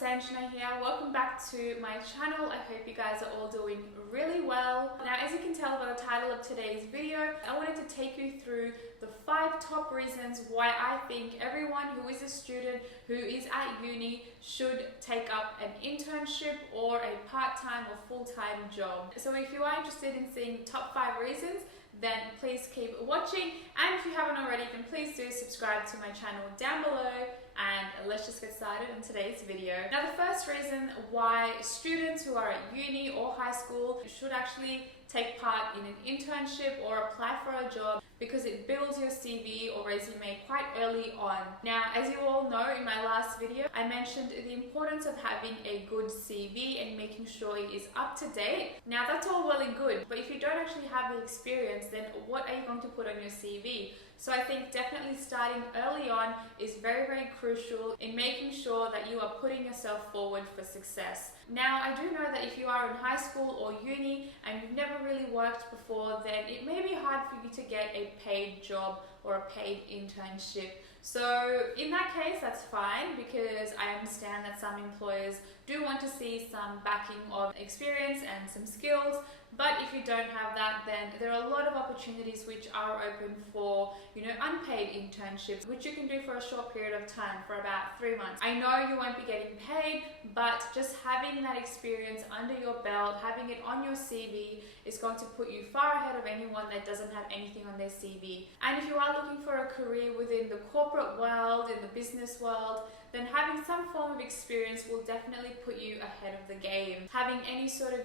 Sanjna here. Welcome back to my channel. I hope you guys are all doing really well. Now, as you can tell by the title of today's video, I wanted to take you through the 5 top reasons why I think everyone who is a student who is at uni should take up an internship or a part-time or full-time job. So if you are interested in seeing top 5 reasons, then please keep watching, and if you haven't already, then please do subscribe to my channel down below, and let's just get started in today's video. Now, the first reason why students who are at uni or high school should actually take part in an internship or apply for a job, because it builds your CV or resume quite early on. Now, as you all know, in my last video, I mentioned the importance of having a good CV and making sure it is up to date. Now, that's all well and good, but if you don't actually have the experience, then what are you going to put on your CV? So I think definitely starting early on is very, very crucial in making sure that you are putting yourself forward for success. Now, I do know that if you are in high school or uni and you've never really worked before, then it may be hard for you to get a paid job or a paid internship. So in that case, that's fine, because I understand that some employers do want to see some backing of experience and some skills. But if you don't have that, then there are a lot of opportunities which are open for, unpaid internships, which you can do for a short period of time, for about 3 months. I know you won't be getting paid, but just having that experience under your belt, having it on your CV, is going to put you far ahead of anyone that doesn't have anything on their CV. And if you are looking for a career within the corporate world, in the business world, then having some form of experience will definitely put you ahead of the game. Having any sort of,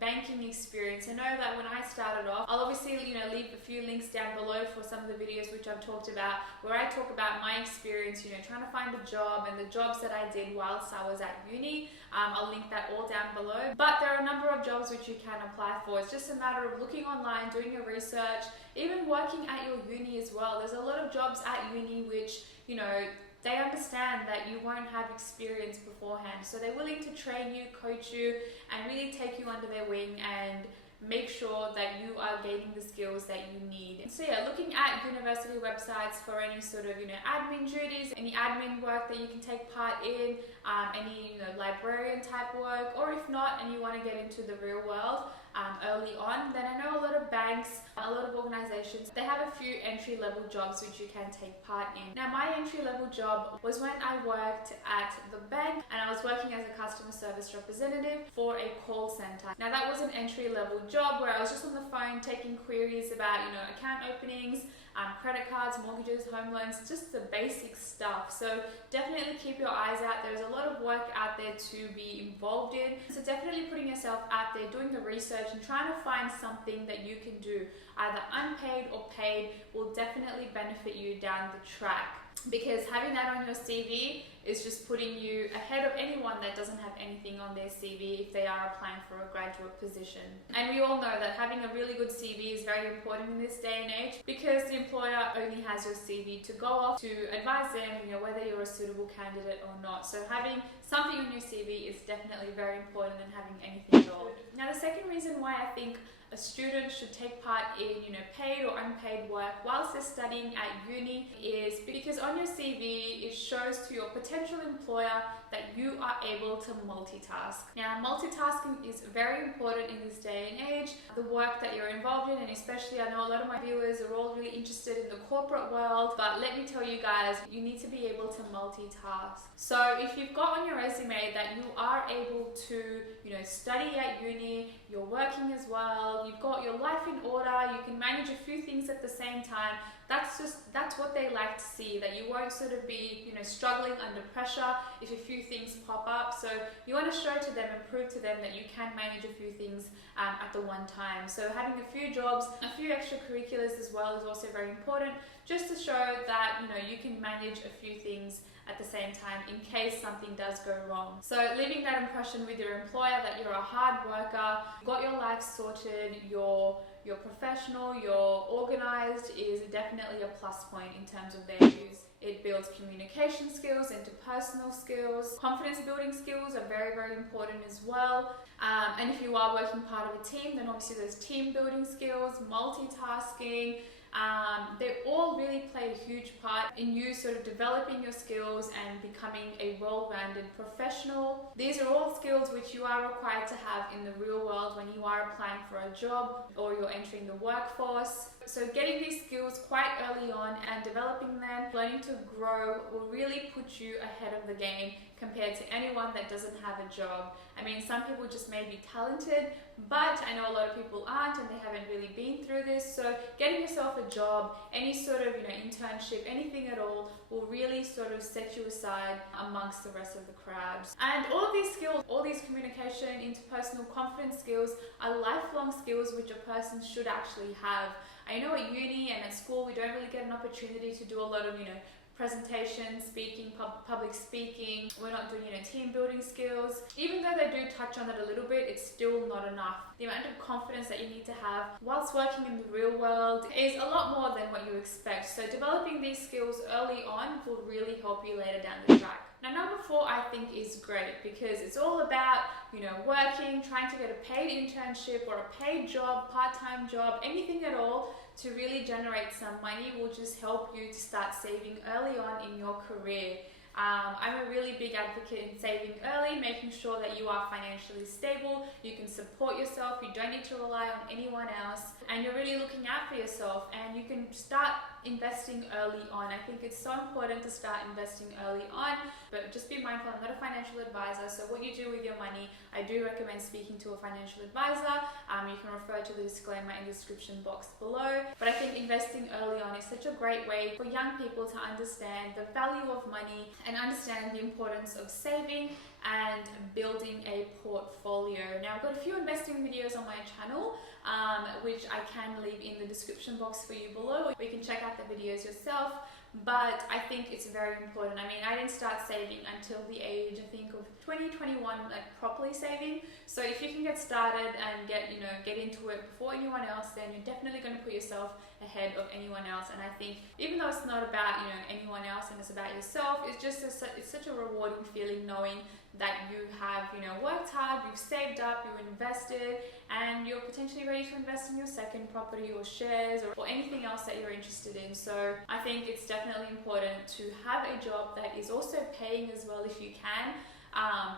banking experience. I know that when I started off, I'll obviously, leave a few links down below for some of the videos which I've talked about, where I talk about my experience, trying to find a job and the jobs that I did whilst I was at uni. I'll link that all down below. But there are a number of jobs which you can apply for. It's just a matter of looking online, doing your research, even working at your uni as well. There's a lot of jobs at uni which, they understand that you won't have experience beforehand. So they're willing to train you, coach you, and really take you under their wing and make sure that you are gaining the skills that you need. So yeah, looking at university websites for any sort of, admin duties, any admin work that you can take part in, any, librarian type work, or if not, and you want to get into the real world, early on, then I know a lot of banks, a lot of organizations, they have a few entry-level jobs which you can take part in. Now, my entry-level job was when I worked at the bank, and I was working as a customer service representative for a call center. Now, that was an entry-level job where I was just on the phone taking queries about, account openings, credit cards, mortgages, home loans, just the basic stuff. So definitely keep your eyes out. There's a lot of work out there to be involved in. So definitely putting yourself out there, doing the research and trying to find something that you can do, either unpaid or paid, will definitely benefit you down the track. Because having that on your CV is just putting you ahead of anyone that doesn't have anything on their CV if they are applying for a graduate position. And we all know that having a really good CV is very important in this day and age, because the employer only has your CV to go off to advise them, whether you're a suitable candidate or not. So having something on your CV is definitely very important than having anything at all. Now, the second reason why I think a student should take part in, paid or unpaid work whilst they're studying at uni is because on your CV, it shows to your potential employer that you are able to multitask. Now, multitasking is very important in this day and age. The work that you're involved in, and especially I know a lot of my viewers are all really interested in the corporate world, but let me tell you guys, you need to be able to multitask. So if you've got on your resume that you are able to, study at uni, you're working as well, you've got your life in order, you can manage a few things at the same time, that's what they like to see, that you won't sort of be, struggling under pressure if a few things pop up. So you want to show to them and prove to them that you can manage a few things at the one time. So having a few jobs, a few extracurriculars as well is also very important, just to show that, you can manage a few things at the same time in case something does go wrong. So leaving that impression with your employer that you're a hard worker, you've got your life sorted, you're professional, you're organized, is definitely a plus point in terms of their views. It builds communication skills, interpersonal skills, confidence building skills are very, very important as well. And if you are working part of a team, then obviously there's team building skills, multitasking, they all really play a huge part in you sort of developing your skills and becoming a well-rounded professional. These are all skills which you are required to have in the real world when you are applying for a job or you're entering the workforce. So getting these skills quite early on and developing them, learning to grow, will really put you ahead of the game compared to anyone that doesn't have a job. I mean, some people just may be talented, but I know a lot of people aren't and they haven't really been through this. So getting yourself a job, any sort of internship, anything at all, will really sort of set you aside amongst the rest of the crowd. And all of these skills, all these communication, interpersonal, confidence skills are lifelong skills which a person should actually have. I know at uni and at school we don't really get an opportunity to do a lot of presentation, speaking, public speaking. We're not doing team building skills. Even though they do touch on it a little bit, it's still not enough. The amount of confidence that you need to have whilst working in the real world is a lot more than what you expect. So developing these skills early on will really help you later down the track. Now, number 4 I think is great because it's all about working, trying to get a paid internship or a paid job, part-time job, anything at all to really generate some money will just help you to start saving early on in your career. I'm a really big advocate in saving early, making sure that you are financially stable, you can support yourself, you don't need to rely on anyone else, and you're really looking out for yourself, and you can start investing early on. I think it's so important to start investing early on, but just be mindful, I'm not a financial advisor, so what you do with your money, I do recommend speaking to a financial advisor. You can refer to the disclaimer in the description box below. But I think investing early on is such a great way for young people to understand the value of money and understand the importance of saving and building a portfolio. Now, I've got a few investing videos on my channel, which I can leave in the description box for you below. You can check out the videos yourself, but I think it's very important. I mean, I didn't start saving until the age, I think, of 2021, like properly saving. So if you can get started and get into it before anyone else, then you're definitely going to put yourself ahead of anyone else. And I think even though it's not about anyone else and it's about yourself, it's just it's such a rewarding feeling knowing that you have worked hard, you've saved up, you've invested, and you're potentially ready to invest in your second property or shares or anything else that you're interested in. So I think it's definitely important to have a job that is also paying as well if you can,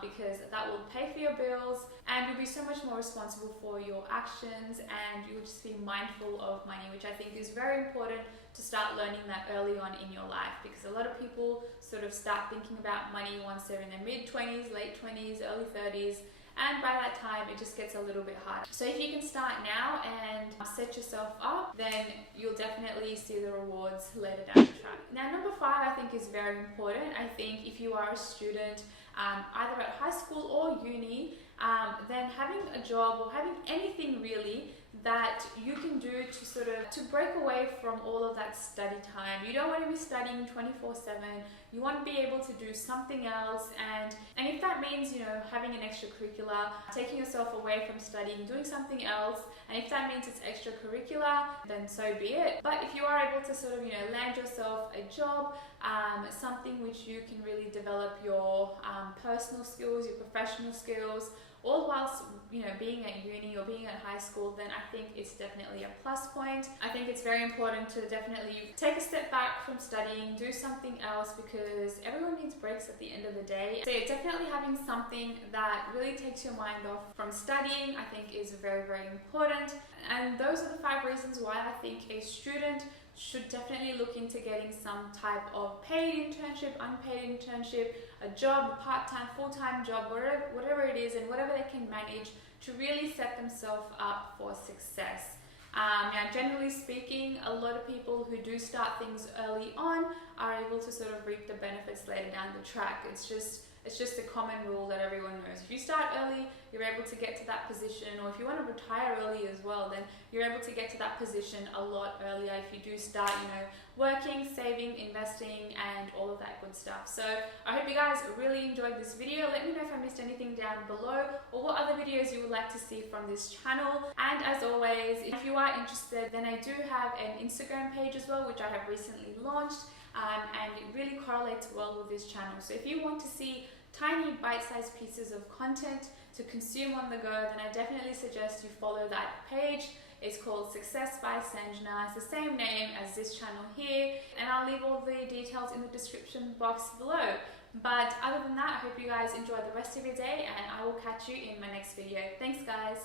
because that will pay for your bills and you'll be so much more responsible for your actions, and you'll just be mindful of money, which I think is very important to start learning that early on in your life, because a lot of people sort of start thinking about money once they're in their mid-20s, late 20s, early 30s, and by that time it just gets a little bit hard. So if you can start now and set yourself up, then you'll definitely see the rewards later down the track. Now, number 5 I think is very important. I think if you are a student, either at high school or uni, then having a job or having anything really that you can do to break away from all of that study time. You don't want to be studying 24/7. You want to be able to do something else, and if that means having an extracurricular, taking yourself away from studying, doing something else, and if that means it's extracurricular, then so be it. But if you are able to land yourself a job, something which you can really develop your personal skills, your professional skills, all whilst being at uni or being at high school, then I think it's definitely a plus point. I think it's very important to definitely take a step back from studying, do something else, because everyone needs breaks at the end of the day. So yeah, definitely having something that really takes your mind off from studying, I think is very, very important. And those are the 5 reasons why I think a student should definitely look into getting some type of paid internship, unpaid internship, a job, a part-time, full-time job, whatever it is, and whatever they can manage to really set themselves up for success. Now, generally speaking, a lot of people who do start things early on are able to reap the benefits later down the track. It's just a common rule that everyone knows. If you start early, you're able to get to that position, or if you want to retire early as well, then you're able to get to that position a lot earlier if you do start, working, saving, investing, and all of that good stuff. So I hope you guys really enjoyed this video. Let me know if I missed anything down below, or what other videos you would like to see from this channel. And as always, if you are interested, then I do have an Instagram page as well, which I have recently launched. And it really correlates well with this channel. So if you want to see tiny bite-sized pieces of content to consume on the go, then I definitely suggest you follow that page. It's called Success by Sanjna. It's the same name as this channel here, and I'll leave all the details in the description box below. But other than that, I hope you guys enjoy the rest of your day, and I will catch you in my next video. Thanks guys.